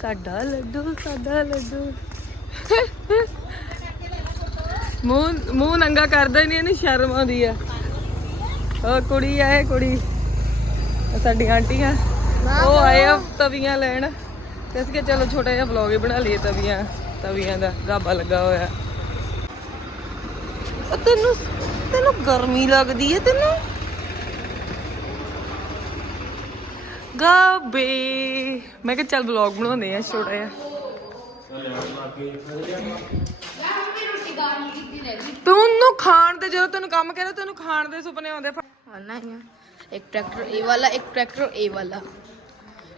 ਸਾਡਾ ਲੱਡੂ ਸਾਡਾ ਲੱਡੂ। ਮੂੰਹ ਮੂੰਹ ਨੰਗਾ ਕਰਦਾ ਹੀ ਨਹੀਂ ਇਹਨੂੰ ਸ਼ਰਮ ਆਉਂਦੀ ਆ। ਉਹ ਕੁੜੀ ਆ ਇਹ ਕੁੜੀ। ਸਾਡੀ ਆਂਟੀ ਆ ਉਹ ਆਏ ਆ ਤਵੀਆਂ ਲੈਣ। ਤੇ ਅਸੀਂ ਕਿ ਚਲੋ ਛੋਟਾ ਜਿਹਾ ਵਲੌਗ ਹੀ ਬਣਾ ਲਈਏ ਤਵੀਆਂ। ਤਵੀਆਂ ਦਾ ਗਾਬਾ ਲੱਗਾ ਹੋਇਆ। ਤੈਨੂੰ ਤੈਨੂੰ ਗਰਮੀ ਲੱਗਦੀ ਹੈ ਤੈਨੂੰ? ਗਾਬੇ ਮੈਂ ਕਿਹਾ ਚੱਲ ਵਲੌਗ ਬਣਾਉਂਦੇ ਆ ਛੋਟਾ ਜਿਹਾ ਤੂੰ ਉਹਨੂੰ ਖਾਣ ਦੇ ਜਦੋਂ ਤੈਨੂੰ ਕੰਮ ਕਰੇ ਤੈਨੂੰ ਖਾਣ ਦੇ ਸੁਪਨੇ ਆਉਂਦੇ आना है एक ट्रैक्टर ए वाला एक ट्रैक्टर ए वाला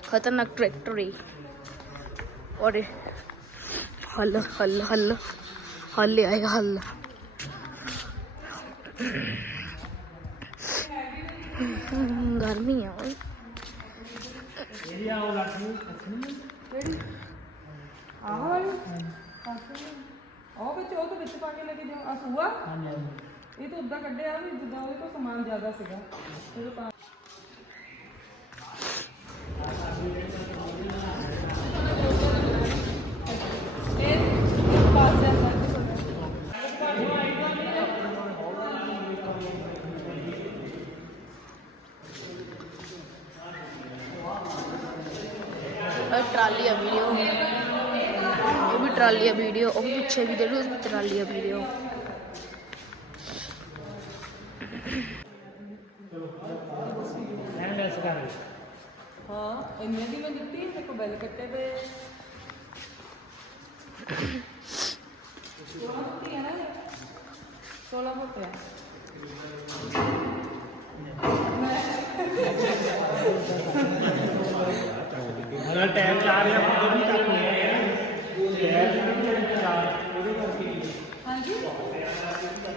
खतरनाक ट्रैक्टर ए और ये हल हल हल हल ले आएगा हल गर्मी है ਆਹ ਵਾਲੀ? ਉਹ ਵਿੱਚ ਉਹ ਤਾਂ ਵਿੱਚ ਪਾ ਕੇ ਲੈ ਕੇ ਜਾਓ। ਆ ਸੂਆ? ਇਹ ਤਾਂ ਉਦਾਂ ਕੱਢਿਆ ਵੀ ਜਿੱਦਾਂ ਉਹਦੇ ਕੋਲ ਸਮਾਨ ਜ਼ਿਆਦਾ ਸੀਗਾ। ਉਹਦੇ ਪਾ ट्राली है वीडियो ये भी ट्राली है वीडियो और भी पीछे भी देखो उसमें ट्राली है वीडियो ਹਾਂ ਇੰਨੇ ਦੀ ਮੈਂ ਦਿੱਤੀ ਤੇ ਕੋ ਬਿੱਲ ਕੱਟੇ ਤੇ 16 ਫੁੱਟ ਹੈ ਨਾ 16 ਫੁੱਟ ਹੈ ਨਾਲ ਟਾਈਮ ਲਾ ਰਿਹਾ ਹੁਣ ਉਹ ਵੀ ਕੱਟ ਹੋ ਰਿਹਾ ਹਾਂਜੀ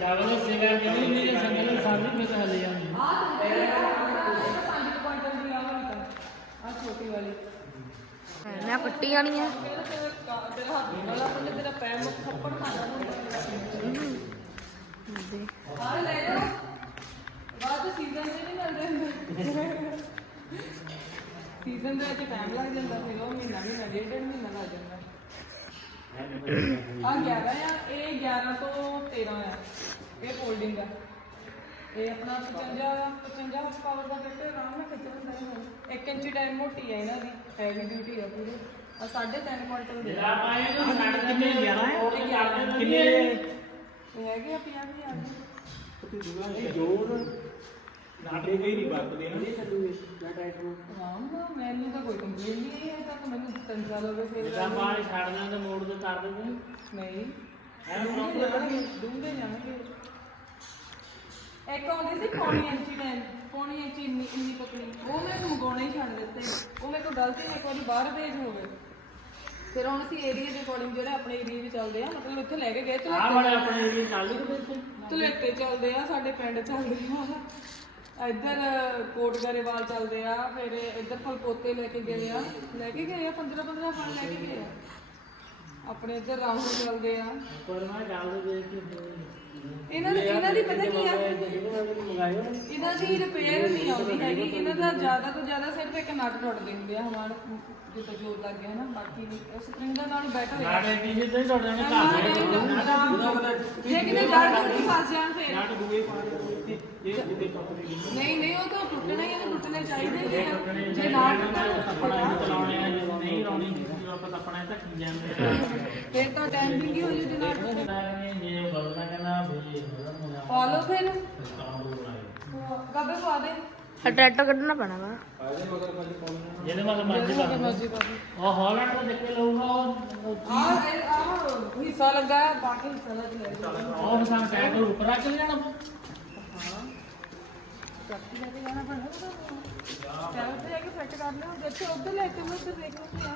ਡਾਵਲ ਸੇਵਾ ਮਿਲੀ ਨਹੀਂ ਸੰਗਲ ਸਾਹਮਣੇ ਮੈਂ ਤਾਂ ਲਿਆ ਆ ਪੰਜ ਕੁਆਂਟਲ ਦੀ ਆਵਾ ਨਹੀਂ ਤਾਂ ਆ ਛੋਟੀ ਵਾਲੀ ਮੈਂ ਪੱਟੀ ਜਾਣੀ ਆ ਤੇਰਾ ਹੱਥ ਵਾਲਾ ਪੰਨੇ ਤੇਰਾ ਪੈਰ ਮੁੱਖ ਥੱਪੜ ਮਾਰਦਾ ਹੁੰਦਾ ਹਾਂ ਲੈ ਲਓ ਬਾਅਦ ਸੀਜ਼ਨ ਨਹੀਂ ਮਿਲਦੇ ਹੁੰਦੇ ਸੀਜ਼ਨ ਦੇ ਵਿੱਚ ਟਾਈਮ ਲੱਗ ਜਾਂਦਾ ਫਿਰ ਉਹ ਮਹੀਨਾ ਮਹੀਨਾ ਡੇਢ ਡੇਢ ਮਹੀਨਾ ਲੱਗ ਜਾਂਦਾ। ਆ 11 ਆ ਇਹ 11 ਤੋਂ 13 ਆ ਇਹ ਫੋਲਡਿੰਗ ਆ। ਇਹ ਆਪਣਾ 55 55 ਹਾਰਸ ਪਾਵਰ ਦਾ ਬੈਟਰ ਆਰਾਮ ਨਾਲ ਖਿੱਚ ਲੈਂਦਾ ਹੈ 1 ਇੰਚੀ ਟਾਈਮ ਮੋਟੀ ਹੈ ਇਹਨਾਂ ਦੀ ਹੈਵੀ ਡਿਊਟੀ ਆ ਪੂਰੀ। ਆ 3.5 ਕੁਆਂਟਲ ਦੇ ਆ। ਆਪਾਂ ਇਹਨੂੰ ਛੱਡ ਕਿੰਨੇ ਜਾਣਾ ਹੈ ਕਿੰਨੇ ਹੈਗੇ ਆ 50 ਹਜ਼ਾਰ ਦੇ ਜੋਰ ਨਾਟੇ ਗਈ ਨਹੀਂ ਵਰਤਦੇ ਨਾ। ਨਾਲ ਮੈਨੂੰ ਤਾਂ ਕੋਈ ਕੰਪਲੇਨ ਨਹੀਂ ਹੈ ਤਾਂ ਮੈਨੂੰ ਤਿੰਨ ਸਾਲ ਹੋ ਗਏ ਫਿਰ ਜਿੱਦਾਂ ਬਾਹਰ ਛੱਡ ਦਿੰਦੇ ਮੋੜ ਤੋਂ ਤਾਰ ਦਿੰਦੇ। ਨਹੀਂ। ਐਂ ਡੂੰਘੇ ਜਾਣਗੇ ਡੂੰਘੇ ਜਾਣਗੇ ਇੱਕ ਆਉਂਦੀ ਸੀ ਪੌਣੀ ਇੰਚੀ ਟੈਨ ਪੌਣੀ ਇੰਚੀ ਇੰਨੀ ਇੰਨੀ ਪਤਲੀ। ਉਹ ਮੈਂ ਮੰਗਾਉਣੇ ਹੀ ਛੱਡ ਦਿੱਤੇ। ਉਹ ਮੇਰੇ ਕੋਲ ਗਲਤੀ ਨਾਲ ਇੱਕ ਵਾਰੀ ਬਾਹਰ ਭੇਜ ਹੋ ਗਏ ਫਿਰ ਹੁਣ ਅਸੀਂ ਏਰੀਆ ਦੇ ਅਕੋਰਡਿੰਗ ਜਿਹੜੇ ਆਪਣੇ ਏਰੀਆ ਵਿੱਚ ਚੱਲਦੇ ਆ ਮਤਲਬ ਇੱਥੇ ਲੈ ਕੇ ਗਏ ਤੇ ਆਹ ਵਾਲੇ ਆਪਣੇ ਏਰੀਆ ਚੱਲਦੇ ਇੱਥੇ? ਤੁਲੇਟੇ ਚੱਲਦੇ ਆ ਸਾਡੇ ਪਿੰਡ ਚੱਲਦੇ ਆ। ਇੱਧਰ ਕੋਟ ਗਰੇਵਾਲ ਚੱਲਦੇ ਆ, ਫਿਰ ਇੱਧਰ ਫਲਪੋਤੇ ਲੈ ਕੇ ਗਏ ਆ। ਲੈ ਕੇ ਗਏ ਆ 15 15 ਫਲ ਲੈ ਕੇ ਗਏ ਆ। ਆਪਣੇ ਇੱਧਰ ਰਾਹੂ ਚੱਲਦੇ ਆ। ਪਰ ਮੈਂ ਚੱਲਦੇ ਦੇਖ ਕੇ ਇਹਨਾਂ ਦੀ ਇਹਨਾਂ ਦੀ ਪਤਾ ਕੀ ਆ? ਇਹਨੂੰ ਦੀ ਰਿਪੇਅਰ ਨਹੀਂ ਆਉਂਦੀ ਹੈਗੀ। ਇਹਨਾਂ ਦਾ ਜ਼ਿਆਦਾ ਤੋਂ ਜ਼ਿਆਦਾ ਸਿਰਫ ਇੱਕ ਨਟ ਟੁੱਟਦੇ ਹੁੰਦੇ ਆ ਹਮਾਰ ਜਿੱਦਾਂ ਜੋਰ ਲੱਗ ਗਿਆ ਨਾ ਬਾਕੀ ਨਹੀਂ। ਸਪਰਿੰਗਾਂ ਨਾਲ ਬੈਟਰ ਹੈ ਨਾਟੇ ਪੀਛੇ ਤੇ ਤੁਹਾਡੇ ਨੇ ਘਰ ਜੇ ਕਿਤੇ ਜੜ ਟੁੱਟ ਫਸ ਜਾਣ ਫਿਰ। ਨਾਟ ਦੂਏ ਟੁੱਟਦੇ ਨਹੀਂ ਨਹੀਂ ਨਹੀਂ ਉਹ ਤਾਂ ਟੁੱਟਣਾ ਹੀ ਟੁੱਟਣੇ ਚਾਹੀਦੇ ਜੇ ਨਾ ਟੁੱਟਣ ਇਹ ਚਲਾਉਣੇ ਆ ਜਦੋਂ ਨਹੀਂ ਲਾਉਣੀ ਆਪਣਾ ਤਾਂ ਕੀ ਜਾਂਦੇ ਫਿਰ ਤਾਂ ਟਾਈਮ ਵੀ ਹੋ ਜੂ ਦਿਨਾਂ ਜੇ ਬੋਲਦਾ ਕਹਿੰਦਾ ਵੀ ਫਾਲੋ ਫਿਰ। ਗੱਬੇ ਪਵਾ ਦੇ। ਟਰੈਕਟਰ ਕੱਢਣਾ ਪੈਣਾ ਵਾ। ਜਿਹਦੇ ਮਗਰ ਮਰਜ਼ੀ ਲਾ ਮਰਜ਼ੀ ਪਾ ਦੇ। ਉਹ ਹਾਲੈਂਡ ਤੋਂ ਦੇਖ ਕੇ ਲਊਗਾ ਉਹ ਉੱਥੇ ਆ ਆ ਹਿੱਸਾ ਲੱਗਾ ਹੈ, ਬਾਕੀ ਹਿੱਸਾ ਲੱਗ ਲੈ ਜਾਓ। ਉਹ ਇਨਸਾਨ ਟਾਇਰ ਤੋਂ ਉੱਪਰ ਆ ਚਲੇ ਜਾਣਾ। ਚੱਕੀ ਲੈ ਕੇ ਜਾਣਾ ਪੈਣਾ। ਉਹਦਾ। ਚੱਲ ਉੱਥੇ ਜਾ ਕੇ fit ਕਰ ਲਿਓ। ਜਿੱਥੇ ਉੱਧਰ ਲੈ ਕੇ ਮੈਂ ਉੱਧਰ ਦੇਖ ਲਓ ਕੀ ਆ।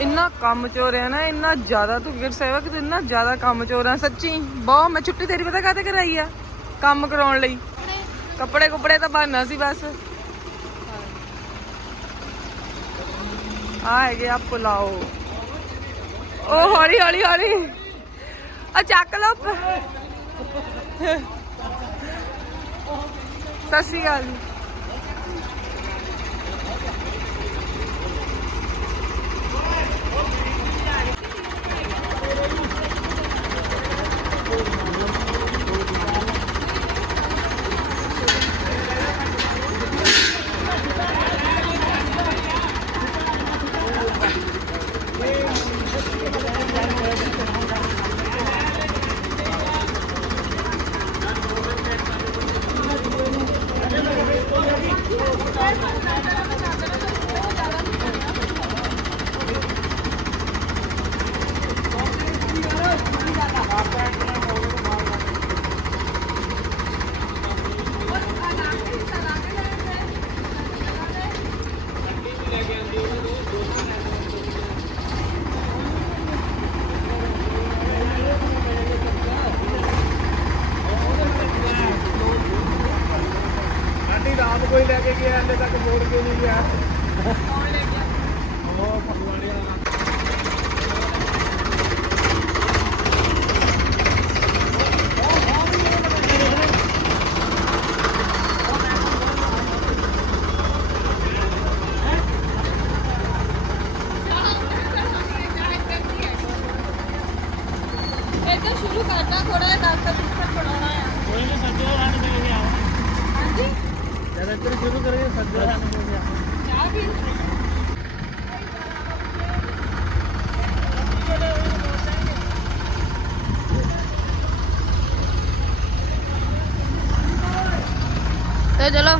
ਇੰਨਾ ਕੰਮ ਚੋਰ ਆ ਨਾ, ਇੰਨਾ ਜ਼ਿਆਦਾ ਤੂੰ ਗਿਰ ਸੇਵਾ ਕਿ ਤੂੰ ਇੰਨਾ ਜ਼ਿਆਦਾ ਕੰਮ ਚੋਰ ਆ, ਸੱਚੀ। ਬਹੁਤ, ਮੈਂ ਛੁੱਟੀ ਤੇਰੀ ਪਤਾ ਕਾਹਤੇ ਕਰਾਈ ਆ? ਕੰਮ ਕਰਾਉਣ ਲਈ। ਕੱਪੜੇ ਕੁਪੜੇ ਤਾਂ ਬਹਾਨਾ ਸੀ ਬਸ। ਆ ਹੈਗੇ ਆ ਪੁਲਾਓ। ਉਹ ਹੌਲੀ ਹੌਲੀ ਹੌਲੀ। ਆ ਚੱਕ ਲਓ। ਪ- ਸਤਿ ਸ਼੍ਰੀ ਅਕਾਲ। ਜੀ ਆਂਟੀ ਰਾਤ ਕੋਈ ਲੈ ਕੇ ਗਿਆ ਹਲੇ ਤੱਕ ਮੋੜ ਕੇ ਨਹੀਂ ਗਿਆ। ਇੱਧਰ ਸ਼ੁਰੂ ਕਰਨਾ ਥੋੜਾ ਜਿਹਾ 10 ਮਿੰਟ ਪੜਾਉਣਾ ਆ ਕੋਈ ਨਹੀਂ ਸੱਜੋ ਰਾਤ ਦੇ ਕੇ ਆਓ ਹਾਂਜੀ ਜਦ ਇੱਧਰ ਸ਼ੁਰੂ ਕਰੀਏ ਸੱਜੋ ਰਾਤ ਦੇ ਚਾਹ ਵੀ ਤੇ ਚਲੋ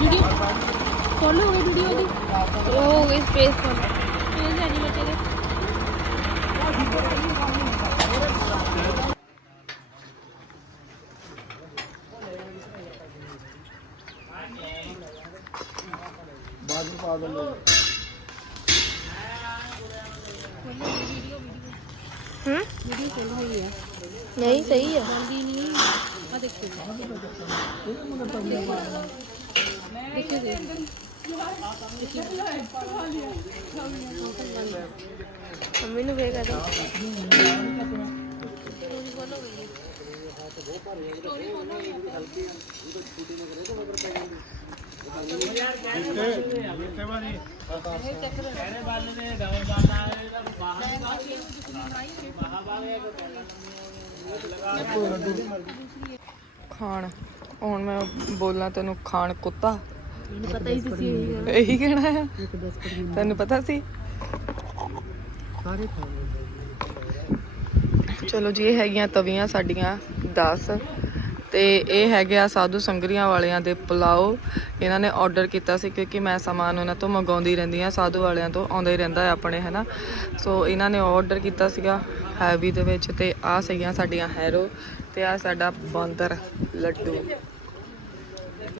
ਵੀਡੀਓ ਫੋਲੋ ਹੋ ਗਈ ਵੀਡੀਓ ਦੀ ਉਹ ਹੋ ਸਪੇਸ ਫੋਲੋ ਇਹ ਜਾਨੀ ਬੱਚੇ ਦੇ ਬਾਅਦ ਪਾ ਦਿੰਦੇ ਹੂੰ? ਵੀਡੀਓ ਚੱਲ ਰਹੀ ਹੈ ਨਹੀਂ ਸਹੀ ਹੈ ਜਲਦੀ ਨਹੀਂ ਆ ਦੇਖੋ ਦੇਖੋ। ਮੰਮੀ ਨੂੰ ਵੇਖ ਆ ਖਾਣ। ਹੁਣ ਮੈਂ ਬੋਲਾਂ ਤੈਨੂੰ ਖਾਣ ਕੁੱਤਾ। ਮੈਨੂੰ ਪਤਾ ਹੀ ਸੀ ਇਹੀ ਗੱਲ ਇਹੀ ਕਹਿਣਾ ਹੈ। ਤੈਨੂੰ ਪਤਾ ਸੀ? ਸਾਰੇ ਚਲੋ ਜੀ ਇਹ ਹੈਗੀਆਂ ਤਵੀਆਂ ਸਾਡੀਆਂ 10 ਤੇ ਇਹ ਹੈਗੇ ਆ ਸਾਧੂ ਸੰਗਰੀਆਂ ਵਾਲਿਆਂ ਦੇ ਪੁਲਾਓ। ਇਹਨਾਂ ਨੇ ਆਰਡਰ ਕੀਤਾ ਸੀ ਕਿਉਂਕਿ ਮੈਂ ਸਮਾਨ ਉਹਨਾਂ ਤੋਂ ਮੰਗਾਉਂਦੀ ਰਹਿੰਦੀ ਆ ਸਾਧੂ ਵਾਲਿਆਂ ਤੋਂ ਆਉਂਦਾ ਹੀ ਰਹਿੰਦਾ ਹੈ ਆਪਣੇ ਹੈਨਾ? ਸੋ ਇਹਨਾਂ ਨੇ ਆਰਡਰ ਕੀਤਾ ਸੀਗਾ ਹੈਵੀ ਦੇ ਵਿੱਚ ਤੇ ਆ ਸੀਗੀਆਂ ਸਾਡੀਆਂ ਹੈਰੋ ਤੇ ਆ ਸਾਡਾ ਬਾਂਦਰ ਲੱਡੂ।